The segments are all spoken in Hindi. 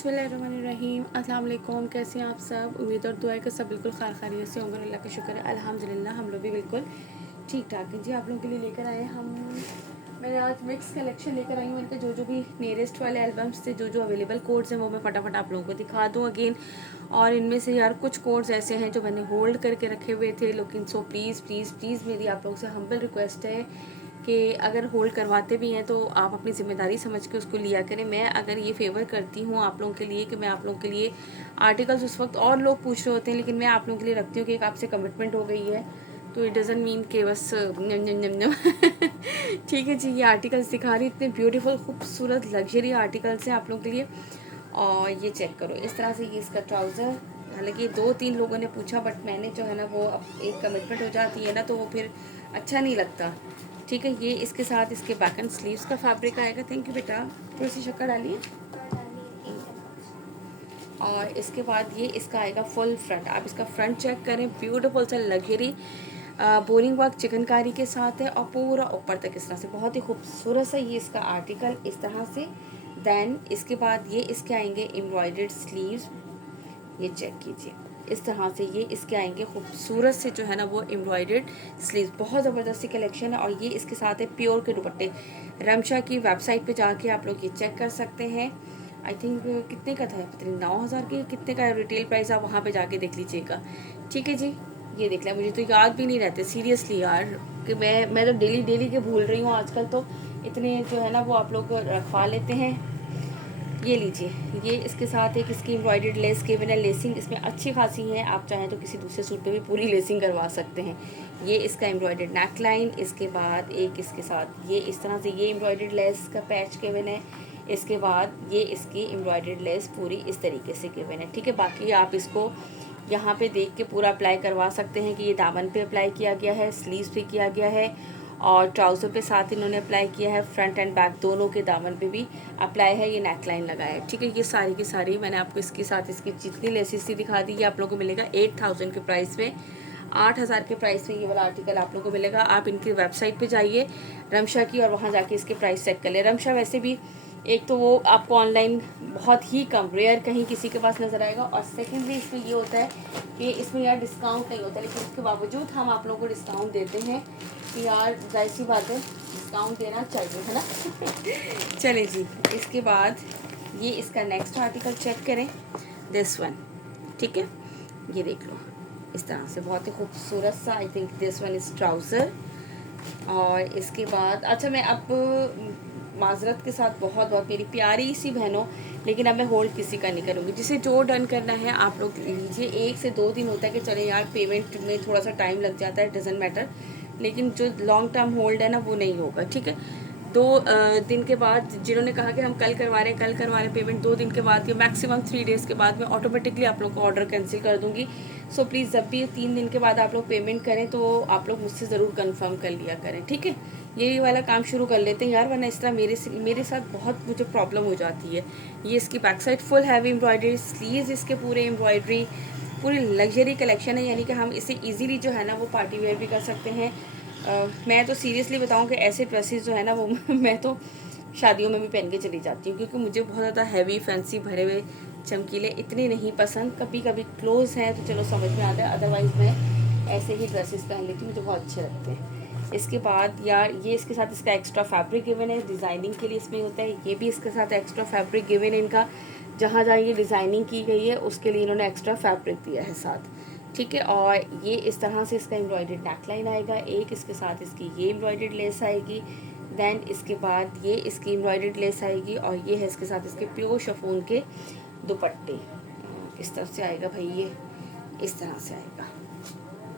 बिस्मिल्लाहिर्रहमानिर्रहीम। अस्सलाम वालेकुम। कैसे हैं आप सब? उम्मीद और दुआ है कि सब बिल्कुल खैरियत से होंगे। अल्लाह का शुक्र है, अल्हम्दुलिल्लाह हम लोग भी बिल्कुल ठीक ठाक हैं जी। आप लोगों के लिए लेकर आए मैंने आज मिक्स कलेक्शन लेकर आई हूँ। इनके जो भी नियरेस्ट वाले एल्बम्स थे, जो अवेलेबल कोड्स हैं, वो मैं फटाफट आप लोगों को दिखा दूँ अगेन। और इनमें से यार कुछ कोड्स ऐसे हैं जो मैंने होल्ड करके रखे हुए थे, लेकिन सो प्लीज़ प्लीज़ प्लीज़ मेरी आप लोगों से हम्बल रिक्वेस्ट है कि अगर होल्ड करवाते भी हैं तो आप अपनी ज़िम्मेदारी समझ के उसको लिया करें। मैं अगर ये फेवर करती हूँ आप लोगों के लिए कि मैं आप लोगों के लिए आर्टिकल्स उस वक्त और लोग पूछ रहे होते हैं, लेकिन मैं आप लोगों के लिए रखती हूँ कि एक आपसे कमिटमेंट हो गई है, तो इट डज़ंट मीन कि बस नम नम नम नम ठीक है जी। ये आर्टिकल्स दिखा रही, इतने ब्यूटीफुल खूबसूरत लग्जरी आर्टिकल्स हैं आप लोगों के लिए। और ये चेक करो, इस तरह से ये इसका ट्राउज़र, हालांकि 2-3 लोगों ने पूछा, बट मैंने जो है ना वो अब एक कमिटमेंट हो जाती है ना, तो वो फिर अच्छा नहीं लगता। ठीक है, ये इसके साथ इसके बैक एंड स्लीव्स का फैब्रिक आएगा। थैंक यू बेटा, थोड़ी सी शक्कर डालिए। और इसके बाद ये इसका आएगा फुल फ्रंट। आप इसका फ्रंट चेक करें, ब्यूटीफुल सा लग्जरी बोरिंग वर्क चिकनकारी के साथ है, और पूरा ऊपर तक इस तरह से बहुत ही खूबसूरत सा ये इसका आर्टिकल इस तरह से। देन इसके बाद ये इसके आएंगे एम्ब्रॉयडर्ड स्लीव्स, ये चेक कीजिए इस तरह से ये इसके आएंगे खूबसूरत से जो है ना वो एम्ब्रॉयडर्ड स्लीव्स। बहुत ज़बरदस्ती कलेक्शन है। और ये इसके साथ है प्योर के दुपट्टे। रमशा की वेबसाइट पे जाके आप लोग ये चेक कर सकते हैं। आई थिंक कितने का था, पता नहीं 9,000 के कितने का रिटेल प्राइस, आप वहाँ पे जाके देख लीजिएगा। ठीक है जी, ये देख लिया। मुझे तो याद भी नहीं रहते सीरियसली यार, कि मैं तो डेली के भूल रही हूँ आजकल, तो इतने जो है ना वो आप लोग रखवा लेते हैं। ये लीजिए, ये इसके साथ एक इसकी एम्ब्रॉयडर्ड लेस के बिना लेसिंग इसमें अच्छी खासी है। आप चाहें तो किसी दूसरे सूट पे भी पूरी लेसिंग करवा सकते हैं। ये इसका एम्ब्रॉयडर्ड नेक लाइन, इसके बाद एक इसके साथ ये इस तरह से ये एम्ब्रॉयडर्ड लेस का पैच के बिना है। इसके बाद ये इसकी एम्ब्रॉयडर्ड लेस पूरी इस तरीके से के बिना है। ठीक है, बाकी आप इसको यहाँ पे देख के पूरा अप्लाई करवा सकते हैं कि ये दामन पे अप्लाई किया गया है, स्लीव्स पे किया गया है, और ट्राउज़र पे साथ इन्होंने अप्लाई किया है, फ्रंट एंड बैक दोनों के दामन पे भी अप्लाई है, ये नेक लाइन लगाया है। ठीक है, ये सारी की सारी मैंने आपको इसके साथ इसकी जितनी लेसिस थी दिखा दी। ये आप लोगों को मिलेगा 8,000 के प्राइस में, 8,000 के प्राइस में ये वाला आर्टिकल आप लोगों को मिलेगा। आप इनकी वेबसाइट पे जाइए रमशा की, और वहाँ जाके इसके प्राइस चेक कर ले। रमशा वैसे भी एक तो वो आपको ऑनलाइन बहुत ही कम रेयर कहीं किसी के पास नज़र आएगा, और सेकेंडली इसमें ये होता है कि इसमें यार डिस्काउंट नहीं होता, लेकिन उसके बावजूद हम आप लोगों को डिस्काउंट देते हैं कि यार जाहिर सी बात है डिस्काउंट देना चाहिए, है ना चले जी, इसके बाद ये इसका नेक्स्ट आर्टिकल चेक करें, दिस वन। ठीक है, ये देख लो इस तरह से बहुत ही खूबसूरत सा। I think this one is trouser. और इसके बाद अच्छा, मैं अब माजरत के साथ बहुत मेरी प्यारी सी बहनों, लेकिन अब मैं होल्ड किसी का नहीं करूँगी। जिसे जो डन करना है आप लोग लीजिए। 1 से 2 दिन होता है कि चले यार पेमेंट में थोड़ा सा टाइम लग जाता है, डजेंट मैटर, लेकिन जो लॉन्ग टर्म होल्ड है ना वो नहीं होगा। ठीक है, 2 दिन के बाद जिन्होंने कहा कि हम कल करवा रहे हैं पेमेंट, 2 दिन के बाद या मैक्सिमम 3 डेज़ के बाद मैं ऑटोमेटिकली आप लोग को ऑर्डर कैंसिल कर दूंगी। सो प्लीज़ जब भी 3 दिन के बाद आप लोग पेमेंट करें तो आप लोग मुझसे ज़रूर कंफर्म कर लिया करें। ठीक है, ये वाला काम शुरू कर लेते हैं यार, वरना इस तरह मेरे साथ बहुत मुझे प्रॉब्लम हो जाती है। ये इसकी back side full heavy embroidery, sleeves इसके पूरे एम्ब्रॉयडरी, पूरी लग्जरी कलेक्शन है। यानी कि हम इसे ईजिली जो है ना वो पार्टी वेयर भी कर सकते हैं। मैं तो सीरियसली बताऊं कि ऐसे ड्रेसेस जो है ना वो मैं तो शादियों में भी पहन के चली जाती हूँ, क्योंकि मुझे बहुत ज़्यादा हैवी फैंसी भरे हुए चमकीले इतने नहीं पसंद। कभी कभी क्लोज हैं तो चलो समझ में आता है, अदरवाइज़ मैं ऐसे ही ड्रेसेस पहन लेती हूँ, मुझे बहुत अच्छे लगते हैं। इसके बाद यार ये इसके साथ इसका एक्स्ट्रा फैब्रिक गिवन है, डिज़ाइनिंग के लिए इसमें होता है। ये भी इसके साथ एक्स्ट्रा फैब्रिक गिवन है इनका, जहाँ जहाँ ये डिज़ाइनिंग की गई है उसके लिए इन्होंने एक्स्ट्रा फैब्रिक दिया है साथ। ठीक है, और ये इस तरह से इसका एम्ब्रॉयडर्ड नेक लाइन आएगा, एक इसके साथ इसकी ये एम्ब्रॉयडर्ड लेस आएगी, देन इसके बाद ये इसकी एम्ब्रॉयडर्ड लेस आएगी, और ये है इसके साथ इसके प्योर शिफॉन के दुपट्टे। इस तरह से आएगा भाई, ये इस तरह से आएगा।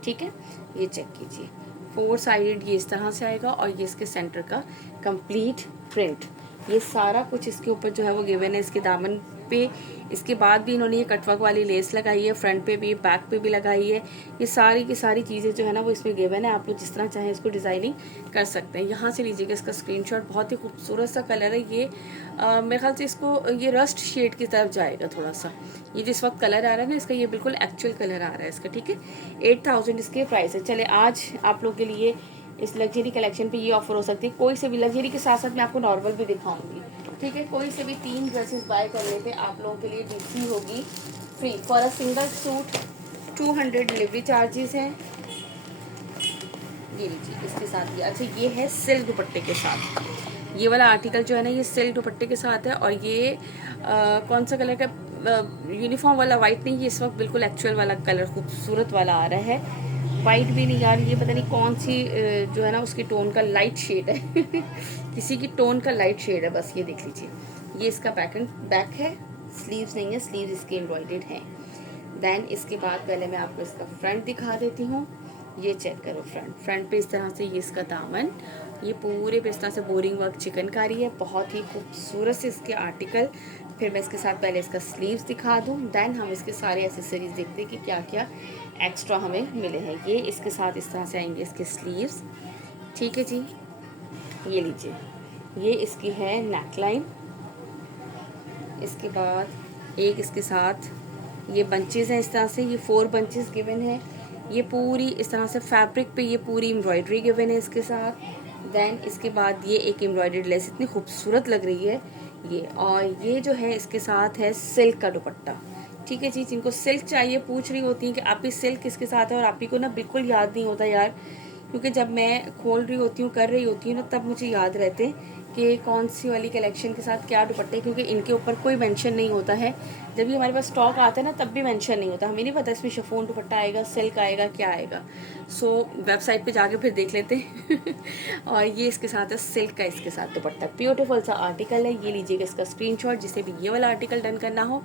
ठीक है, ये चेक कीजिए, 4 साइडेड ये इस तरह से आएगा, और ये इसके सेंटर का कंप्लीट प्रिंट, ये सारा कुछ इसके ऊपर जो है वो गिवन है इसके दामन पे। इसके बाद भी इन्होंने ये कटवर्क वाली लेस लगाई है, फ्रंट पे भी बैक पे भी लगाई है। ये सारी की सारी चीज़ें जो है ना वो इसमें गिवन है, आप लोग जिस तरह चाहें इसको डिज़ाइनिंग कर सकते हैं। यहाँ से लीजिएगा इसका स्क्रीनशॉट, बहुत ही खूबसूरत सा कलर है ये। मेरे ख्याल से इसको ये रस्ट शेड की तरफ जाएगा थोड़ा सा, ये जिस वक्त कलर आ रहा है ना इसका, ये बिल्कुल एक्चुअल कलर आ रहा है इसका। ठीक है, 8,000 इसके प्राइस है। चले आज आप लोग के लिए इस लग्जरी कलेक्शन पे ये ऑफर हो सकती है, कोई से भी लग्जरी के साथ साथ मैं आपको नॉर्मल भी दिखाऊंगी। ठीक है, कोई से भी 3 ड्रेसेस बाय करने पे आप लोगों के लिए डीसी होगी free for a single suit. 200 delivery charges हैं। ये लीजिए इसके साथ ये, अच्छा ये है सिल्क दुपट्टे के साथ। ये वाला आर्टिकल जो है ना ये सिल्क दुपट्टे के साथ है, और ये कौन सा कलर का, यूनिफॉर्म वाला वाइट नहीं, ये इस वक्त बिल्कुल एक्चुअल वाला कलर खूबसूरत वाला आ रहा है। वाइट भी नहीं यार, ये पता नहीं कौन सी जो है ना उसकी टोन का लाइट शेड है किसी की टोन का लाइट शेड है बस। ये देख लीजिए, ये इसका बैक है, स्लीव्स नहीं है, स्लीव्स इसके एम्ब्रॉयडर्ड हैं। देन इसके बाद पहले मैं आपको इसका फ्रंट दिखा देती हूँ। ये चेक करो फ्रंट पे इस तरह से ये इसका दामन, ये पूरे पे इस तरह से बोरिंग वर्क चिकनकारी है, बहुत ही खूबसूरत से इसके आर्टिकल। फिर मैं इसके साथ पहले इसका स्लीव्स दिखा दूँ, देन हम इसके सारे एसेसरीज देखते हैं कि क्या क्या एक्स्ट्रा हमें मिले हैं। ये इसके साथ इस तरह से आएंगे इसके स्लीव्स, ठीक है जी। ये लीजिए, ये इसकी है नेकलाइन। इसके बाद एक इसके साथ ये बंचेस हैं इस तरह से, ये 4 बंचेस गिवन है। ये पूरी इस तरह से फैब्रिक पे ये पूरी एम्ब्रॉयडरी गिवन है इसके साथ। देन इसके बाद ये एक एम्ब्रॉयडर्ड लेस इतनी खूबसूरत लग रही है ये, और ये जो है इसके साथ है सिल्क का दुपट्टा, ठीक है जी। जिनको सिल्क चाहिए पूछ रही होती हैं कि आप ही सिल्क किसके साथ है, और आप ही को ना बिल्कुल याद नहीं होता यार, क्योंकि जब मैं खोल रही होती हूँ कर रही होती हूँ ना तब मुझे याद रहते हैं कि कौन सी वाली कलेक्शन के साथ क्या दुपट्टे, क्योंकि इनके ऊपर कोई मेंशन नहीं होता है। जब ये हमारे पास स्टॉक आता है ना तब भी मेंशन नहीं होता, हमें नहीं पता इसमें शिफॉन दुपट्टा आएगा, सिल्क आएगा, क्या आएगा। सो वेबसाइट पे जाके फिर देख लेते हैं और ये इसके साथ है सिल्क का इसके साथ दुपट्टा, ब्यूटीफुल सा आर्टिकल है। ये लीजिएगा इसका स्क्रीनशॉट, जिसे भी ये वाला आर्टिकल डन करना हो।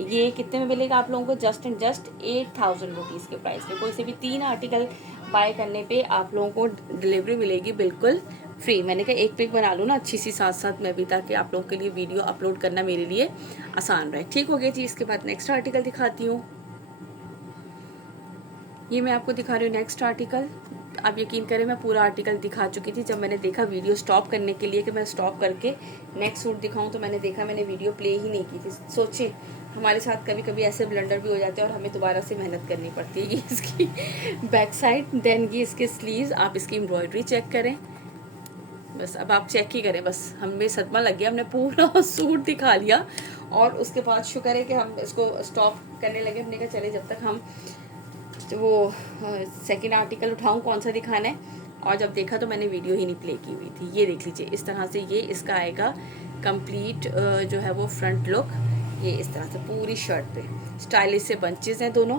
ये कितने में मिलेगा आप लोगों को? जस्ट एंड जस्ट 8000 रुपीज़ के प्राइस में। कोई से भी 3 आर्टिकल बाय करने पे आप लोगों को डिलीवरी मिलेगी बिल्कुल फ्री। मैंने कहा एक पिक बना लूँ ना अच्छी सी साथ साथ मैं भी, ताकि आप लोगों के लिए वीडियो अपलोड करना मेरे लिए आसान रहे। ठीक हो गया जी। इसके बाद नेक्स्ट आर्टिकल दिखाती हूँ। ये मैं आपको दिखा रही हूँ नेक्स्ट आर्टिकल। आप यकीन करें मैं पूरा आर्टिकल दिखा चुकी थी। जब मैंने देखा वीडियो स्टॉप करने के लिए कि मैं स्टॉप करके नेक्स्ट सूट दिखाऊं, तो मैंने देखा मैंने वीडियो प्ले ही नहीं की थी। सोचें हमारे साथ कभी कभी ऐसे ब्लंडर भी हो जाते हैं और हमें दोबारा से मेहनत करनी पड़ती है। ये इसकी बैक साइड, देन ये इसके स्लीव्स, आप इसकी एम्ब्रॉयडरी चेक करें बस। अब आप चेक ही करें बस, हमें सदमा लग गया, हमने पूरा सूट दिखा लिया और उसके बाद शुक्र है कि हम इसको स्टॉप करने लगे। हमने कहा चले जब तक हम वो सेकंड आर्टिकल उठाऊं कौन सा दिखाना है, और जब देखा तो मैंने वीडियो ही नहीं प्ले की हुई थी। ये देख लीजिए इस तरह से ये इसका आएगा कंप्लीट जो है वो फ्रंट लुक। ये इस तरह से पूरी शर्ट पे स्टाइलिश से बंचेस हैं दोनों,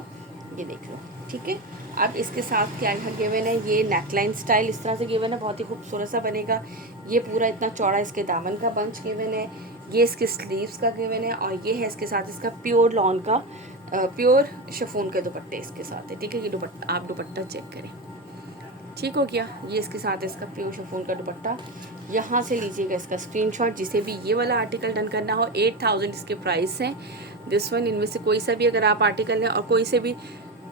ये देख लो, ठीक है। अब इसके साथ क्या गिवन है, ये नेकलाइन स्टाइल इस तरह से गिवन है, बहुत ही खूबसूरत सा बनेगा। ये पूरा इतना चौड़ा इसके दामन का बंच गिवन है, ये इसके स्लीव्स का गिवन है, और ये है इसके साथ इसका प्योर लॉन का प्योर शिफॉन के दुपट्टे इसके साथ है, ठीक है। ये दुपट्टा आप दुपट्टा चेक करें, ठीक हो गया। ये इसके साथ इसका प्योर शिफॉन का दुपट्टा। यहाँ से लीजिएगा इसका स्क्रीनशॉट, जिसे भी ये वाला आर्टिकल डन करना हो। 8000 इसके प्राइस हैं। दिस वन, इनमें से कोई सा भी अगर आप आर्टिकल लें और कोई से भी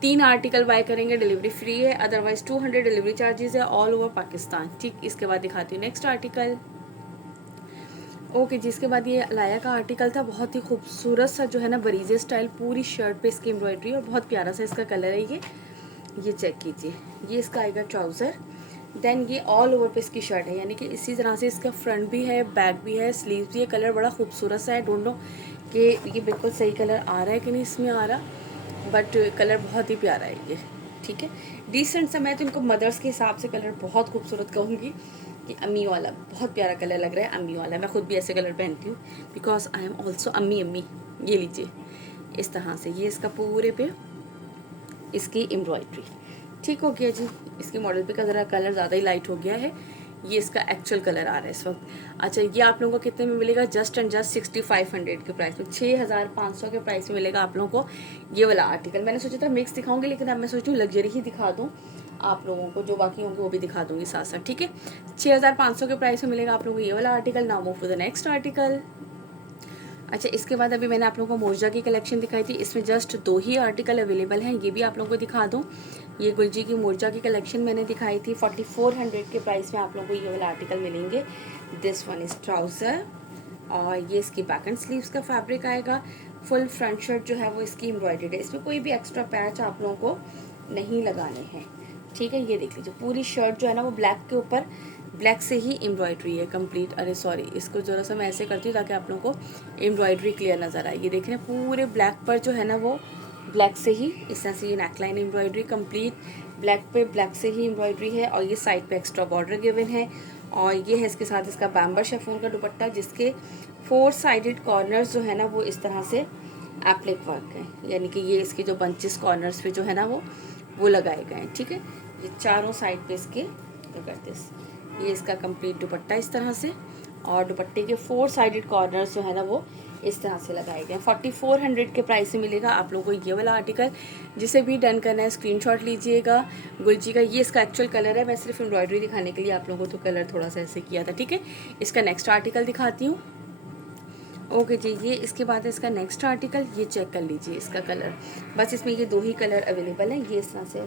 3 आर्टिकल बाय करेंगे डिलीवरी फ्री है, अदरवाइज 200 डिलीवरी चार्जेस है ऑल ओवर पाकिस्तान, ठीक। इसके बाद दिखाती हूँ नेक्स्ट आर्टिकल। ओके जिसके बाद ये लाया का आर्टिकल था, बहुत ही खूबसूरत सा जो है ना बरीजे स्टाइल, पूरी शर्ट पे इसकी एम्ब्रॉयडरी और बहुत प्यारा सा इसका कलर है। ये चेक कीजिए, ये इसका आएगा ट्राउज़र, देन ये ऑल ओवर पे इसकी शर्ट है, यानी कि इसी तरह से इसका फ्रंट भी है, बैक भी है, स्लीव भी है। कलर बड़ा खूबसूरत सा है, डोंट नो कि ये बिल्कुल सही कलर आ रहा है कि नहीं इसमें आ रहा, बट कलर बहुत ही प्यारा है ये, ठीक है। डिसेंट सा, मैं तो इनको मदर्स के हिसाब से कलर बहुत खूबसूरत कहूँगी कि अम्मी वाला बहुत प्यारा कलर लग रहा है, अम्मी वाला। मैं खुद भी ऐसे कलर पहनती हूँ बिकॉज आई एम ऑल्सो अम्मी। ये लीजिए इस तरह से, ये इसका पूरे पे इसकी एम्ब्रॉयडरी, ठीक हो गया जी। इसके मॉडल पे का ज़रा कलर ज़्यादा ही लाइट हो गया है, ये इसका एक्चुअल कलर आ रहा है इस वक्त। अच्छा ये आप लोगों को कितने में मिलेगा? जस्ट एंड जस्ट 6500 के प्राइस में, 6500 के प्राइस में मिलेगा आप लोगों को ये वाला आर्टिकल। मैंने सोचा था मिक्स दिखाऊंगी, लेकिन अब मैं सोचती हूँ लग्जरी ही दिखा दूँ आप लोगों को, जो बाकी होंगे वो भी दिखा दूंगी साथ साथ, ठीक है। 6500 के प्राइस में मिलेगा आप लोगों को ये वाला article. Now move to the next article. अच्छा इसके बाद अभी मैंने आप लोगों को मोर्जा की कलेक्शन दिखाई थी, इसमें जस्ट 2 ही आर्टिकल अवेलेबल हैं, ये भी आप लोगों को दिखा दूँ। ये गुलजी की मोर्जा की कलेक्शन मैंने दिखाई थी, 4400 के प्राइस में आप लोगों को ये वाला आर्टिकल मिलेंगे। दिस वन इज़ ट्राउज़र, और ये इसकी बैक एंड स्लीव्स का फैब्रिक आएगा। फुल फ्रंट शर्ट जो है वो इसकी एम्ब्रॉयडर्ड है, इसमें कोई भी एक्स्ट्रा पैच आप लोगों को नहीं लगाने हैं, ठीक है। ये देख लीजिए पूरी शर्ट जो है ना वो ब्लैक के ऊपर ब्लैक से ही एम्ब्रॉयडरी है कंप्लीट। अरे सॉरी, इसको ज़रा सा मैं ऐसे करती हूँ ताकि आप लोगों को एम्ब्रॉयडरी क्लियर नज़र आए। ये देख रहे हैं पूरे ब्लैक पर जो है ना वो ब्लैक से ही इस तरह से ये नेकलाइन एम्ब्रॉयडरी कंप्लीट ब्लैक पे ब्लैक से ही एम्ब्रॉयडरी है। और ये साइड पे एक्स्ट्रा बॉर्डर गिवन है। और ये है इसके साथ इसका बैम्बर शिफॉन का दुपट्टा, जिसके 4 साइडेड कॉर्नर्स जो है ना वो इस तरह से एप्लिक वर्क है, यानी कि ये इसके जो बंचेस कॉर्नर्स पे जो है ना वो लगाए गए हैं। ठीक है, ये चारों साइड पे इसके करते ये इसका कंप्लीट दुपट्टा इस तरह से, और दुपट्टे के 4 साइडेड कॉर्नर्स जो है ना वो इस तरह से लगाए गए हैं। 4400 के प्राइस से मिलेगा आप लोगों को ये वाला आर्टिकल। जिसे भी डन करना है स्क्रीनशॉट लीजिएगा। गुलजी का ये इसका एक्चुअल कलर है, मैं सिर्फ एम्ब्रॉयडरी दिखाने के लिए आप लोगों को तो कलर थोड़ा सा ऐसे किया था। ठीक है, इसका नेक्स्ट आर्टिकल दिखाती हूँ। ओके जी, ये इसके बाद है इसका नेक्स्ट आर्टिकल। ये चेक कर लीजिए इसका कलर, बस इसमें ये 2 ही कलर अवेलेबल हैं। ये इस तरह से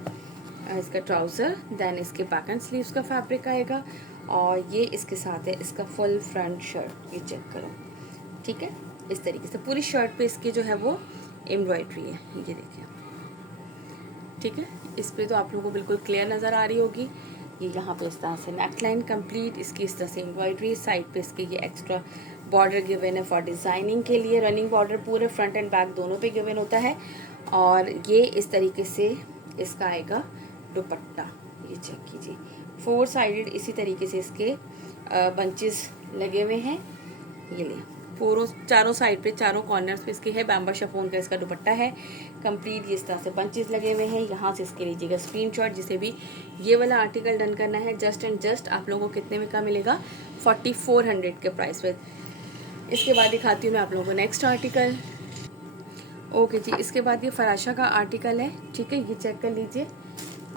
इसका ट्राउज़र, देन इसके बैक एंड स्लीव्स का फैब्रिक आएगा, और ये इसके साथ है इसका फुल फ्रंट शर्ट। ये चेक करो, ठीक है, इस तरीके से पूरी शर्ट पे इसके जो है वो एम्ब्रॉयडरी है। ये देखिए, ठीक है, इस पे तो आप लोगों को बिल्कुल क्लियर नज़र आ रही होगी। ये यहाँ पे इस तरह से नेकलाइन कंप्लीट, इसकी इस तरह से एम्ब्रॉयडरी, साइड पे इसके ये एक्स्ट्रा बॉर्डर गिवन है फॉर डिज़ाइनिंग के लिए। रनिंग बॉर्डर पूरे फ्रंट एंड बैक दोनों पे गिवन होता है। और ये इस तरीके से इसका आएगा दुपट्टा। ये चेक कीजिए, 4 साइडेड इसी तरीके से इसके बंचेस लगे हुए हैं। ये ले चारों साइड पे चारों कॉर्नर्स पे इसके है बैम्बर शिफॉन का इसका दुपट्टा है कंप्लीट। ये इस तरह से बंचेस लगे हुए हैं। यहाँ से इसके लीजिएगा स्क्रीनशॉट। जिसे भी ये वाला आर्टिकल डन करना है, जस्ट एंड जस्ट आप लोगों को कितने में का मिलेगा, 4400 के प्राइस पे। इसके बाद दिखाती हूँ मैं आप लोगों को नेक्स्ट आर्टिकल। ओके जी, इसके बाद ये फराशा का आर्टिकल है। ठीक है, ये चेक कर लीजिए,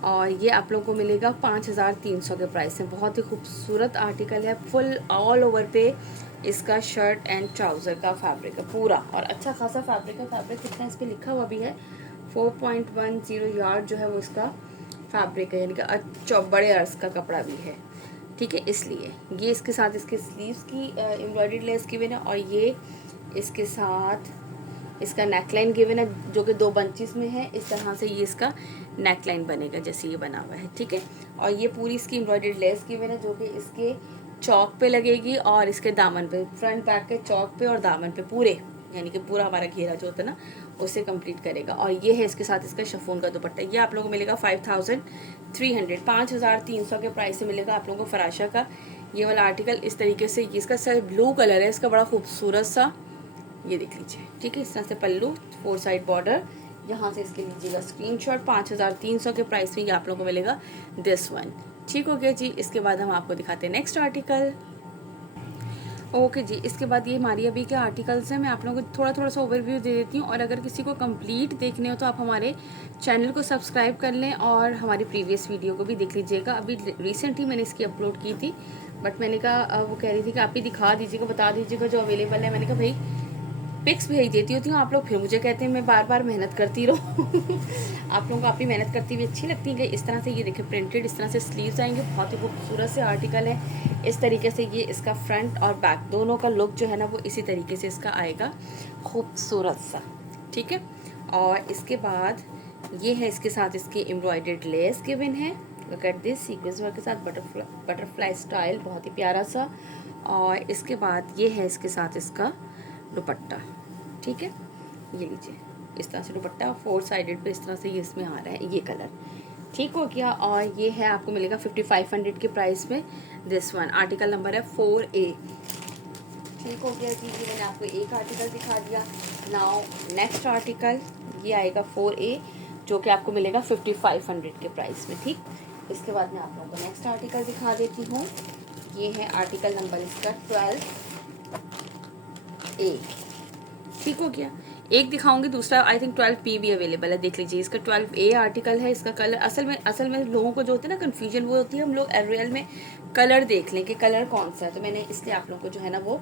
और ये आप लोगों को मिलेगा 5300 के प्राइस में। बहुत ही खूबसूरत आर्टिकल है, फुल ऑल ओवर पे इसका शर्ट एंड ट्राउज़र का फैब्रिक है पूरा, और अच्छा खासा फैब्रिक है। फैब्रिक कितना इस पर लिखा हुआ भी है, 4.10 यार्ड जो है वो इसका फैब्रिक है, यानी कि अच्छा बड़े अर्ज का कपड़ा भी है। ठीक है, इसलिए ये इसके साथ इसके स्लीव्स की एम्ब्रॉयडरी लेस गिवन है, और ये इसके साथ इसका नेकलाइन गिवन है जो कि 2 बंचेस में है। इस तरह से ये इसका नेकलाइन बनेगा जैसे ये बना हुआ है। ठीक है, और ये पूरी इसकी एम्ब्रॉयडरी लेस गिवन है जो कि इसके चौक पे लगेगी, और इसके दामन पे, फ्रंट बैक के चौक पे और दामन पे पूरे, यानी कि पूरा हमारा घेरा जो होता है ना उसे कंप्लीट करेगा। और ये है इसके साथ इसका शिफॉन का दुपट्टा। ये आप लोगों को मिलेगा 5300 के प्राइस से मिलेगा आप लोगों को फराशा का ये वाला आर्टिकल। इस तरीके से ये इसका सर ब्लू कलर है, इसका बड़ा खूबसूरत सा, ये देख लीजिए। ठीक है, इस तरह से पल्लू, 4 साइड बॉर्डर, यहाँ से इसके लीजिएगा स्क्रीनशॉट। 5300 के प्राइस में ये आप लोगों को मिलेगा दिस वन। ठीक हो गया जी। इसके बाद हम आपको दिखाते हैं नेक्स्ट आर्टिकल। ओके जी, इसके बाद ये मारिया बी के आर्टिकल्स हैं। मैं आप लोगों को थोड़ा सा ओवरव्यू दे देती हूँ, और अगर किसी को कंप्लीट देखने हो तो आप हमारे चैनल को सब्सक्राइब कर लें और हमारी प्रीवियस वीडियो को भी देख लीजिएगा। अभी रिसेंट ही मैंने इसकी अपलोड की थी, बट मैंने कहा वो कह रही थी कि आप ही दिखा दीजिएगा, बता दीजिएगा जो अवेलेबल है। मैंने कहा भाई पिक्स भेज देती होती हूँ, आप लोग फिर मुझे कहते हैं मैं बार बार मेहनत करती रहूँ। आप लोगों को आपकी मेहनत करती हुई अच्छी लगती है। इस तरह से ये देखिए प्रिंटेड इस तरह से स्लीव्स आएंगे, बहुत ही खूबसूरत से आर्टिकल है। इस तरीके से ये इसका फ्रंट और बैक दोनों का लुक जो है ना वो इसी तरीके से इसका आएगा, खूबसूरत सा। ठीक है, और इसके बाद ये है इसके साथ इसकी एम्ब्रॉयडर्ड लेस गिवन है, look at this, sequence work के साथ बटरफ्लाई स्टाइल, बहुत ही प्यारा सा। और इसके बाद ये है इसके साथ इसका दुपट्टा। ठीक है, ये लीजिए इस तरह से दुपट्टा, 4 साइडेड पे इस तरह से ये इसमें आ रहा है ये कलर। ठीक हो गया, और ये है आपको मिलेगा 5500 के प्राइस में दिस वन। आर्टिकल नंबर है 4A। ठीक हो गया जी, मैंने आपको एक आर्टिकल दिखा दिया। नाउ नेक्स्ट आर्टिकल ये आएगा 4A, जो कि आपको मिलेगा 5500 के प्राइस में। ठीक, इसके बाद मैं आप लोगों को नेक्स्ट आर्टिकल दिखा देती हूँ। ये है आर्टिकल नंबर इसका 12A। ठीक हो गया, एक दिखाऊंगी, दूसरा आई थिंक 12P भी अवेलेबल है, देख लीजिए। इसका 12A आर्टिकल है। इसका कलर असल में लोगों को जो होता है ना कन्फ्यूजन वो होती है, हम लोग रियल में कलर देख लें कि कलर कौन सा है, तो मैंने इसलिए आप लोगों को जो है ना वो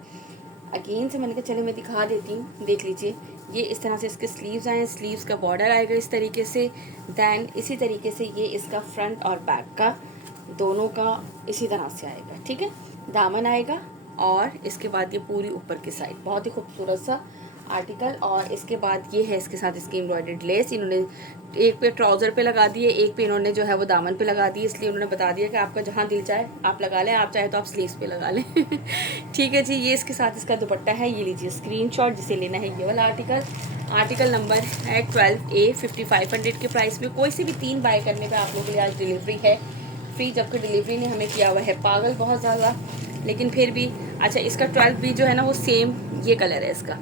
अगेन से मैंने कहा चले मैं दिखा देती हूँ। देख लीजिए, ये इस तरह से इसके स्लीव्स आए, स्लीव्स का बॉर्डर आएगा इस तरीके से, दैन इसी तरीके से ये इसका फ्रंट और बैक का दोनों का इसी तरह से आएगा। ठीक है, दामन आएगा, और इसके बाद ये पूरी ऊपर की साइड बहुत ही खूबसूरत सा आर्टिकल। और इसके बाद ये है इसके साथ इसकी एम्ब्रॉयडर्ड लेस। इन्होंने एक पे ट्राउज़र पे लगा दिए, एक पे इन्होंने जो है वो दामन पे लगा दिए, इसलिए उन्होंने बता दिया कि आपका जहाँ दिल चाहे आप लगा लें, आप चाहे तो आप स्लीव्स पे लगा लें। ठीक है जी, ये इसके साथ इसका दुपट्टा है। ये लीजिए स्क्रीनशॉट, जिसे लेना है ये वाला आर्टिकल। आर्टिकल नंबर है 12A, 5500 के प्राइस में। कोई से भी 3 बाय करने पे आप लोगों के लिए आज डिलीवरी है फ्री, जबकि डिलीवरी ने हमें किया हुआ है पागल बहुत ज़्यादा, लेकिन फिर भी। अच्छा, इसका 12B जो है ना वो सेम ये कलर है, इसका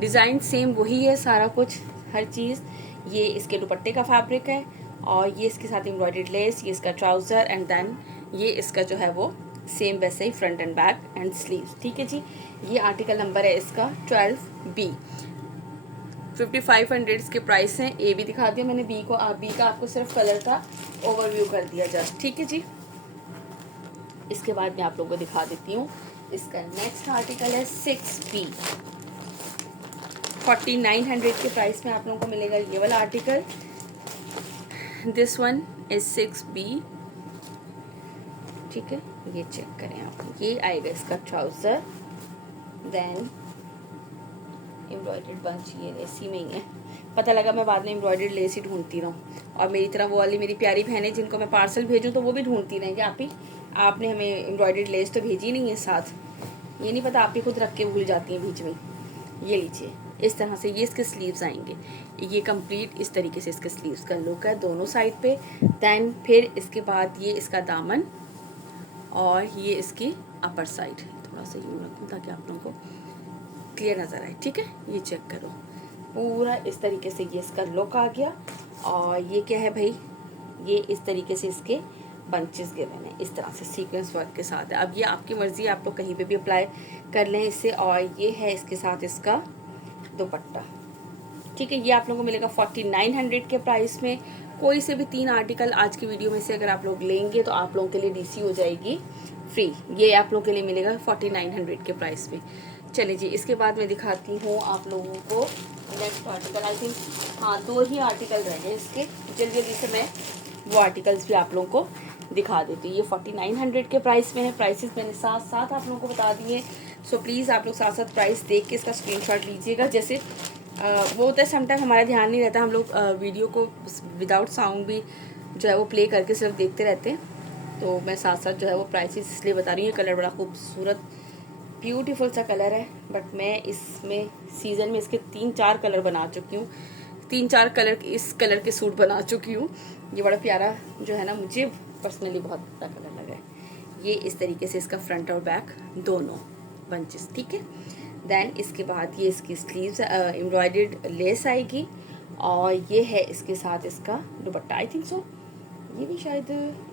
डिज़ाइन सेम वही है, सारा कुछ हर चीज़। ये इसके दुपट्टे का फैब्रिक है और ये इसके साथ एम्ब्रॉयडर्ड लेस, ये इसका ट्राउज़र एंड देन ये इसका जो है वो सेम वैसे ही front end back end sleeves. ठीक है जी, ये आर्टिकल नंबर है इसका 12B। 5500 के प्राइस हैं। ए भी दिखा दिया मैंने, बी का आपको सिर्फ कलर का ओवरव्यू कर दिया जस्ट। ठीक है जी, इसके बाद मैं आप लोगों को दिखा देती हूँ इसका नेक्स्ट आर्टिकल है 6B। 4900 के प्राइस में आप लोगों को मिलेगा ये वाला article. This one is 6B। ठीक है, ये चेक करें आप, ये आएगा इसका ट्राउज़र, देन एम्ब्रॉयडर्ड बंच ये लेसी में ही है। पता लगा मैं बाद में एम्ब्रॉयडर्ड लेस ही ढूंढती रहूँ, और मेरी तरह वो वाली मेरी प्यारी बहनें जिनको मैं पार्सल भेजूँ तो वो भी ढूंढती रहेंगे, आप ही आपने हमें एम्ब्रॉयडर्ड लेस तो भेजी नहीं है साथ, ये नहीं पता आप ही खुद रख के भूल जाती हैं बीच में। ये लीजिए, इस तरह से ये इसके स्लीव्स आएंगे। ये कंप्लीट इस तरीके से इसके स्लीव्स का लुक है दोनों साइड पे। दैन फिर इसके बाद ये इसका दामन और ये इसकी अपर साइड। थोड़ा सा यूँ रखूँ ताकि आप लोगों को क्लियर नज़र आए। ठीक है, ये चेक करो, पूरा इस तरीके से ये इसका लुक आ गया। और ये क्या है भाई, ये इस तरीके से इसके बंचेस गिवन है, इस तरह से सीक्वेंस वर्क के साथ है। अब ये आपकी मर्ज़ी, आप लोग कहीं पे भी अप्लाई कर लें इससे। और ये है इसके साथ इसका दुपट्टा। ठीक है, ये आप लोगों को मिलेगा 4900 के प्राइस में। कोई से भी 3 आर्टिकल आज की वीडियो में से अगर आप लोग लेंगे तो आप लोगों के लिए डीसी हो जाएगी फ्री। ये आप लोगों के लिए मिलेगा 4900 के प्राइस में। चलिए जी, इसके बाद मैं दिखाती हूँ आप लोगों को नेक्स्ट आर्टिकल। आई थिंक हाँ 2 ही आर्टिकल रह गए इसके, जल्दी जल्दी से मैं वो आर्टिकल्स भी आप लोगों को दिखा देती हूँ। ये 4900 के प्राइस में है। प्राइसेस मैंने साथ साथ आप लोगों को बता दिए, सो प्लीज़ आप लोग साथ साथ प्राइस देख के इसका स्क्रीनशॉट लीजिएगा। जैसे वो होता है समटाइम हमारा ध्यान नहीं रहता, हम लोग वीडियो को विदाउट साउंड भी जो है वो प्ले करके सिर्फ देखते रहते हैं, तो मैं साथ साथ जो है वो प्राइसेस इसलिए बता रही हूँ। कलर बड़ा खूबसूरत ब्यूटीफुल सा कलर है, बट मैं इसमें सीज़न में इसके 3-4 कलर बना चुकी हूँ, 3-4 कलर इस कलर के सूट बना चुकी हूँ। ये बड़ा प्यारा जो है ना, मुझे पर्सनली बहुत प्यारा कलर लगा है। ये इस तरीके से इसका फ्रंट और बैक दोनों बंचेस। ठीक है, देन इसके बाद ये इसकी स्लीव्स एम्ब्रॉयडर्ड लेस आएगी और ये है इसके साथ इसका दुपट्टा। आई थिंक सो ये भी शायद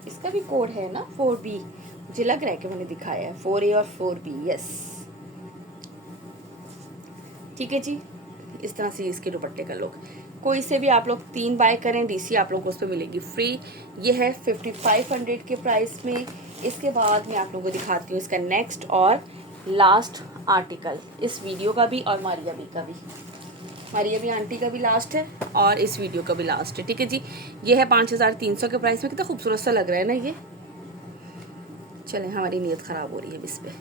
इसका भी कोड है ना 4B, मुझे लग रहा है कि मैंने दिखाया है 4A और 4B। यस, ठीक है जी, इस तरह से इसके दुपट्टे का लुक। कोई से भी आप लोग 3 बाय करें, डीसी आप लोग को उस पर मिलेगी फ्री। ये है 5500 के प्राइस में। इसके बाद मैं आप लोगों को दिखाती हूँ इसका नेक्स्ट और लास्ट आर्टिकल, इस वीडियो का भी और मारिया बी का भी, मारिया भी आंटी का भी लास्ट है और इस वीडियो का भी लास्ट है। ठीक है जी, ये है 5300 के प्राइस में। कितना खूबसूरत सा लग रहा है ना ये। चलें, हमारी नीयत ख़राब हो रही है इस पर।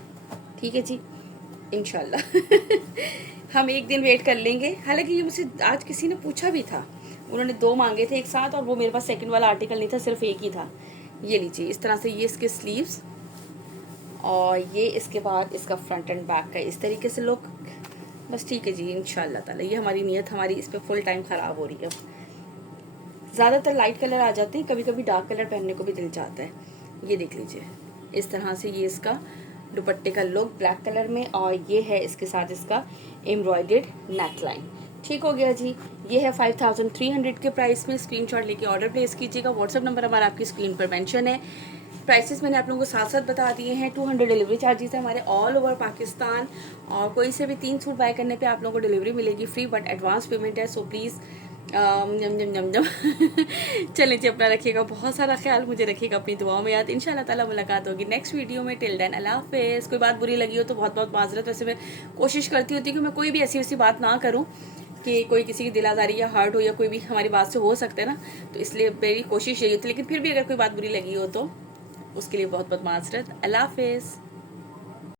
ठीक है जी, इंशाल्लाह हम एक दिन वेट कर लेंगे। हालांकि ये मुझसे आज किसी ने पूछा भी था, उन्होंने 2 मांगे थे एक साथ और वो मेरे पास सेकंड वाला आर्टिकल नहीं था, सिर्फ एक ही था। ये लीजिए, इस तरह से ये इसके स्लीव्स और ये इसके बाद इसका फ्रंट एंड बैक का इस तरीके से लुक। बस ठीक है जी, इंशाल्लाह ताला ये हमारी नीयत, हमारी इस पर फुल टाइम ख़राब हो रही है। ज़्यादातर लाइट कलर आ जाते हैं, कभी कभी डार्क कलर पहनने को भी दिल चाहता है। ये देख लीजिए, इस तरह से ये इसका दुपट्टे का लुक ब्लैक कलर में, और ये है इसके साथ इसका एम्ब्रॉयडर्ड नेक लाइन। ठीक हो गया जी, ये है 5300 के प्राइस में। स्क्रीनशॉट लेके ऑर्डर प्लेस कीजिएगा। व्हाट्सअप नंबर हमारा आपकी स्क्रीन पर मेंशन है। प्राइसेस मैंने आप लोगों को साथ साथ बता दिए हैं। 200 डिलीवरी चार्जेस है हमारे ऑल ओवर पाकिस्तान, और कोई से भी 3 सूट बाय करने पे आप लोगों को डिलीवरी मिलेगी फ्री, बट एडवांस पेमेंट है, सो प्लीज़ जम चलें जी, अपना रखिएगा बहुत सारा ख्याल, मुझे रखिएगा अपनी दुआओं में याद। इंशाल्लाह ताला मुलाकात होगी नेक्स्ट वीडियो में। टिल देन अल्लाह हाफिज़। कोई बात बुरी लगी हो तो बहुत बहुत माजरत। वैसे मैं कोशिश करती होती कि मैं कोई भी ऐसी वैसी बात ना करूँ कि कोई किसी की दिल आज़ारी या हर्ट हो, या कोई भी हमारी बात से हो सकता है ना, तो इसलिए मेरी कोशिश यही होती है। लेकिन फिर भी अगर कोई बात बुरी लगी हो तो उसके लिए बहुत बहुत माजरत। अल्लाह हाफिज़।